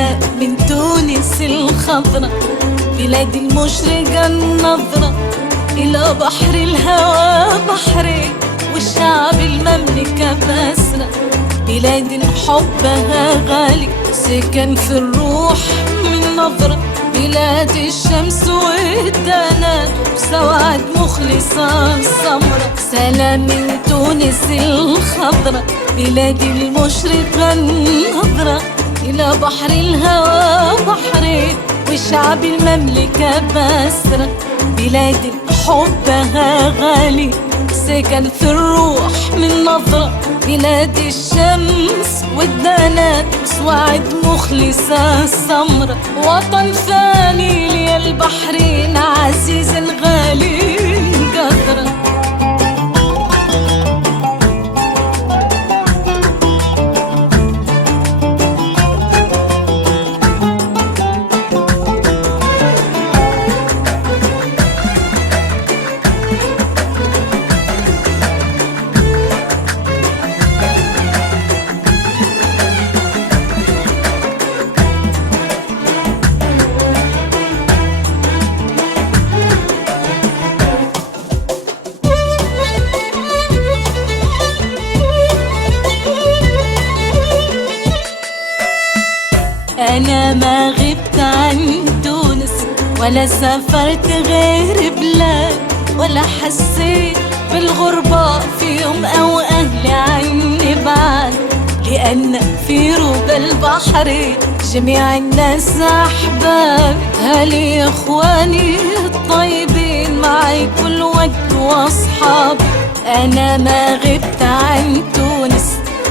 سلام من تونس الخضرا، بلاد المشرقة النظرة، إلى بحر الهوى بحرين، والشعب المملكة بأسرة. بلاد حبها غالي سكن في الروح من نظرة، بلاد الشمس والدنات وسواد مخلصة السمرة. سلام من تونس الخضرة، بلاد المشرقة النظرة، إلى بحر الهوى بحرين، والشعب المملكة بأسرة. بلاد حبها غالي سكن في الروح من نظرة، بلاد الشمس والدنات وسواد مخلصة السمرة. وطن ثاني لي البحرين عزيز غالي قدره. أنا ما غبت عن تونس ولا سافرت غير بلاد، ولا حسيت بالغربة في يوم أو أهلي عني بعد، لأن في ربى البحر جميع الناس أحباب. هلي إخواني الطيبين معي كل وقت وأصحابي. أنا ما غبت عن تونس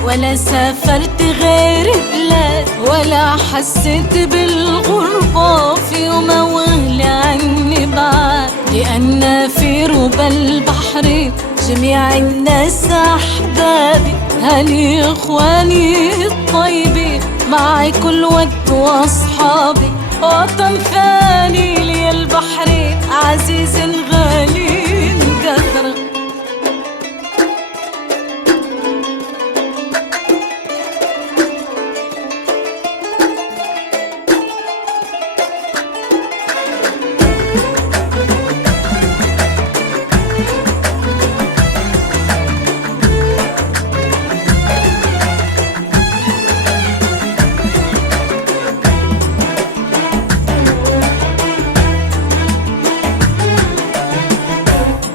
ولا سافرت غير بلاد، ولا حسيت بالغربة في يوم أهلي عني بعد، لأن في ربى البحر جميع الناس أحبابي. هلي إخواني الطيبين معي كل وقت وأصحابي. وطن ثاني لي البحرين عزيز غالي قدره.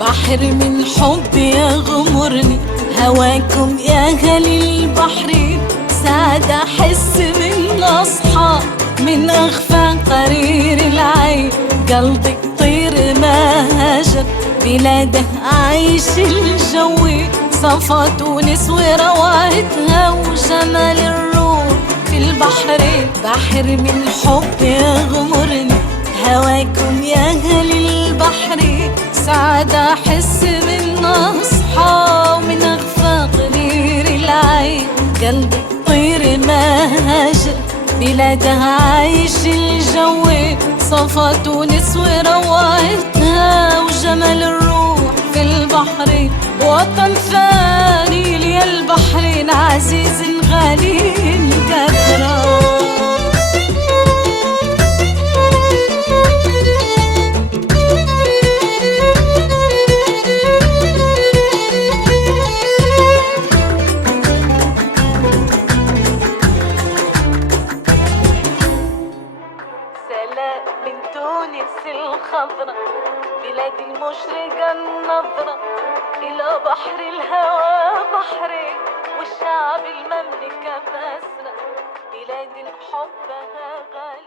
بحر من حب يغمرني، هواكم يا أهل البحرين، سعد أحس من أصحى من أخفى قرير العين. قلبي طير ما هاجر بلاده أعيش الجو، صفا تونس وروعتها وجمال الروح في البحرين. بحر من حب يغمرني، هواكم يا أهل البحرين، سعد أحس من أصحى ومن أخفى قرير العين. قلبي طير ما هاجر بلادها عايش الجو، صفا تونس وروعتها وجمال الروح في البحرين. وطن ثاني لي البحرين عزيز غالي قدره. من تونس الخضرا، بلاد المشرقة النظرة، إلى بحر الهوى بحرين، والشعب المملكة بأسرة. بلاد حبها غالي.